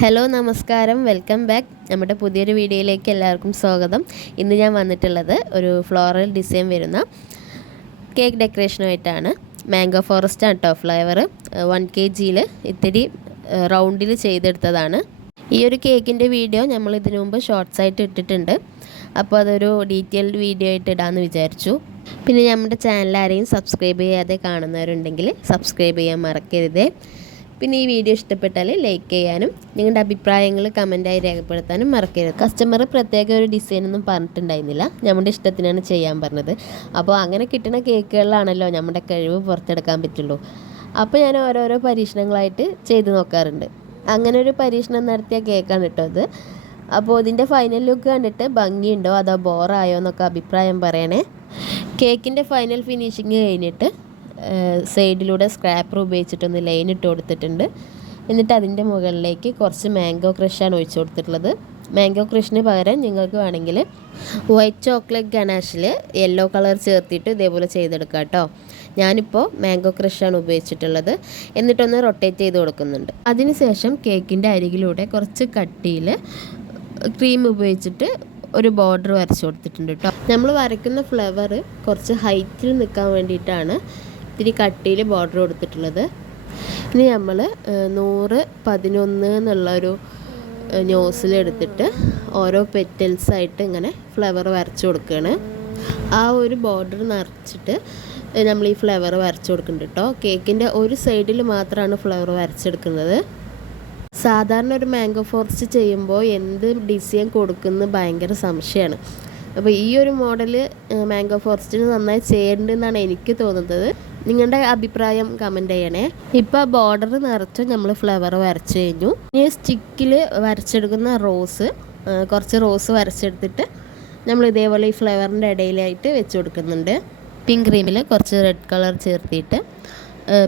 Hello നമസ്കാരം. Welcome back. നമ്മുടെ പുതിയൊരു വീഡിയോയിലേക്ക് എല്ലാവർക്കും സ്വാഗതം. ഇന്ന് ഞാൻ വന്നിട്ടുള്ളത് ഒരു ഫ്ലോറൽ ഡിസൈൻ വരുന്ന കേക്ക് ഡെക്കറേഷനുമായിട്ടാണ്. മാംഗോ ഫോറസ്റ്റ് ആണ് ഫ്ലേവർ വൺ കെ ജിയിൽ ഇത്തിരി റൗണ്ടിൽ ചെയ്തെടുത്തതാണ്. ഈ ഒരു കേക്കിന്റെ വീഡിയോ നമ്മൾ ഇതിനു മുമ്പ് ഷോർട്സ് ആയിട്ട് ഇട്ടിട്ടുണ്ട്. അപ്പോൾ അതൊരു ഡീറ്റെയിൽഡ് വീഡിയോ ആയിട്ട് ഇടാമെന്ന് വിചാരിച്ചു. പിന്നെ നമ്മുടെ ചാനൽ ആരെയും സബ്സ്ക്രൈബ് ചെയ്യാതെ കാണുന്നവരുണ്ടെങ്കിൽ സബ്സ്ക്രൈബ് ചെയ്യാൻ മറക്കരുതേ. പിന്നെ ഈ വീഡിയോ ഇഷ്ടപ്പെട്ടാൽ ലൈക്ക് ചെയ്യാനും നിങ്ങളുടെ അഭിപ്രായങ്ങൾ കമന്റായി രേഖപ്പെടുത്താനും മറക്കരുത്. കസ്റ്റമർ പ്രത്യേക ഒരു ഡിസൈൻ ഒന്നും പറഞ്ഞിട്ടുണ്ടായിരുന്നില്ല. നമ്മുടെ ഇഷ്ടത്തിനാണ് ചെയ്യാൻ പറഞ്ഞത്. അപ്പോൾ അങ്ങനെ കിട്ടുന്ന കേക്കുകളിലാണല്ലോ നമ്മുടെ കഴിവ് പുറത്തെടുക്കാൻ പറ്റുള്ളൂ. അപ്പോൾ ഞാൻ ഓരോരോ പരീക്ഷണങ്ങളായിട്ട് ചെയ്ത് നോക്കാറുണ്ട്. അങ്ങനെ ഒരു പരീക്ഷണം നടത്തിയ കേക്കാണ് കേട്ടോ അത് അപ്പോൾ ഇതിന്റെ ഫൈനൽ ലുക്ക് കണ്ടിട്ട് ഭംഗിയുണ്ടോ അതോ ബോറായോ എന്നൊക്കെ അഭിപ്രായം പറയണേ. കേക്കിന്റെ ഫൈനൽ ഫിനിഷിങ് കഴിഞ്ഞിട്ട് സൈഡിലൂടെ സ്ക്രാപ്പർ ഉപയോഗിച്ചിട്ടൊന്ന് ലൈൻ ഇട്ട് കൊടുത്തിട്ടുണ്ട്. എന്നിട്ട് അതിന്റെ മുകളിലേക്ക് കുറച്ച് മാംഗോ ക്രഷാണ് ഒഴിച്ചു കൊടുത്തിട്ടുള്ളത്. മാംഗോ ക്രഷിന് പകരം നിങ്ങൾക്ക് വേണമെങ്കിൽ വൈറ്റ് ചോക്ലേറ്റ് ഗണാഷിൽ യെല്ലോ കളർ ചേർത്തിട്ട് ഇതേപോലെ ചെയ്തെടുക്കാം കേട്ടോ. ഞാനിപ്പോൾ മാംഗോ ക്രഷാണ് ഉപയോഗിച്ചിട്ടുള്ളത്. എന്നിട്ടൊന്ന് റൊട്ടേറ്റ് ചെയ്ത് കൊടുക്കുന്നുണ്ട്. അതിനുശേഷം കേക്കിന്റെ അരികിലൂടെ കുറച്ച് കട്ടിയിൽ ക്രീം ഉപയോഗിച്ചിട്ട് ഒരു ബോർഡർ വരച്ചു കൊടുത്തിട്ടുണ്ട് കേട്ടോ. നമ്മൾ വരയ്ക്കുന്ന ഫ്ലവർ കുറച്ച് ഹൈറ്റിൽ നിൽക്കാൻ വേണ്ടിയിട്ടാണ് ഇത്തിരി കട്ടിയിൽ ബോർഡർ കൊടുത്തിട്ടുള്ളത്. ഇനി നമ്മൾ നൂറ് പതിനൊന്ന് എന്നുള്ളൊരു ന്യൂസിലെടുത്തിട്ട് ഓരോ പെറ്റൽസായിട്ട് ഇങ്ങനെ ഫ്ലവർ വരച്ചു കൊടുക്കുകയാണ് ആ ഒരു ബോർഡർ നിറച്ചിട്ട് നമ്മൾ ഈ ഫ്ലവർ വരച്ചു കൊടുക്കുന്നുണ്ട് കേട്ടോ കേക്കിന്റെ ഒരു സൈഡിൽ മാത്രമാണ് ഫ്ലവർ വരച്ചെടുക്കുന്നത്. സാധാരണ ഒരു മാംഗോ ഫോറസ്റ്റ് ചെയ്യുമ്പോൾ എന്ത് ഡിസൈൻ കൊടുക്കുന്നത് ഭയങ്കര സംശയമാണ് അപ്പോൾ ഈ ഒരു മോഡൽ മാംഗോ ഫോറസ്റ്റിന് നന്നായി ചേരുന്നുണ്ടെന്നാണ് എനിക്ക് തോന്നുന്നത്. നിങ്ങളുടെ അഭിപ്രായം കമന്റ് ചെയ്യണേ. ഇപ്പോൾ ബോർഡർ നിറച്ച് നമ്മൾ ഫ്ലവർ വരച്ച് കഴിഞ്ഞു. ഇനി സ്റ്റിക്കിൽ വരച്ചെടുക്കുന്ന റോസ് കുറച്ച് റോസ് വരച്ചെടുത്തിട്ട് നമ്മൾ ഇതേപോലെ ഈ ഫ്ലവറിന്റെ ഇടയിലായിട്ട് വെച്ച് കൊടുക്കുന്നുണ്ട്. പിങ്ക് ക്രീമിൽ കുറച്ച് റെഡ് കളർ ചേർത്തിട്ട്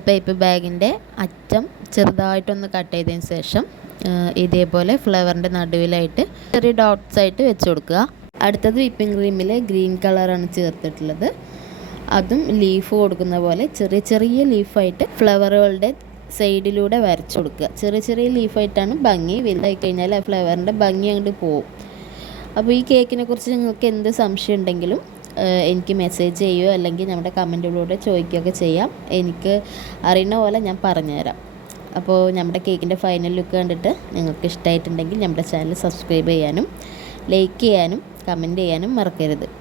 പേപ്പർ ബാഗിന്റെ അറ്റം ചെറുതായിട്ടൊന്ന് കട്ട് ചെയ്തതിന് ശേഷം ഇതേപോലെ ഫ്ലവറിന്റെ നടുവിലായിട്ട് ചെറിയ ഡോട്ട്സ് ആയിട്ട് വെച്ച് കൊടുക്കുക. അടുത്തത് വിപ്പിംഗ് ക്രീമിൽ ഗ്രീൻ കളറാണ് ചേർത്തിട്ടുള്ളത്. അതും ലീഫ് കൊടുക്കുന്ന പോലെ ചെറിയ ചെറിയ ലീഫായിട്ട് ഫ്ലവറുകളുടെ സൈഡിലൂടെ വരച്ചു കൊടുക്കുക. ചെറിയ ചെറിയ ലീഫായിട്ടാണ് ഭംഗി വലുതായി കഴിഞ്ഞാൽ ആ ഫ്ലവറിന്റെ ഭംഗി അങ്ങോട്ട് പോവും അപ്പോൾ ഈ കേക്കിനെ കുറിച്ച് നിങ്ങൾക്ക് എന്ത് സംശയം ഉണ്ടെങ്കിലും എനിക്ക് മെസ്സേജ് ചെയ്യുകയോ അല്ലെങ്കിൽ നമ്മുടെ കമന്റിലൂടെ ചോദിക്കുകയൊക്കെ ചെയ്യാം. എനിക്ക് അറിയുന്ന പോലെ ഞാൻ പറഞ്ഞുതരാം. അപ്പോൾ നമ്മുടെ കേക്കിന്റെ ഫൈനൽ ലുക്ക് കണ്ടിട്ട് നിങ്ങൾക്ക് ഇഷ്ടമായിട്ടുണ്ടെങ്കിൽ നമ്മുടെ ചാനൽ സബ്സ്ക്രൈബ് ചെയ്യാനും ലൈക്ക് ചെയ്യാനും കമന്റ് ചെയ്യാനും മറക്കരുത്.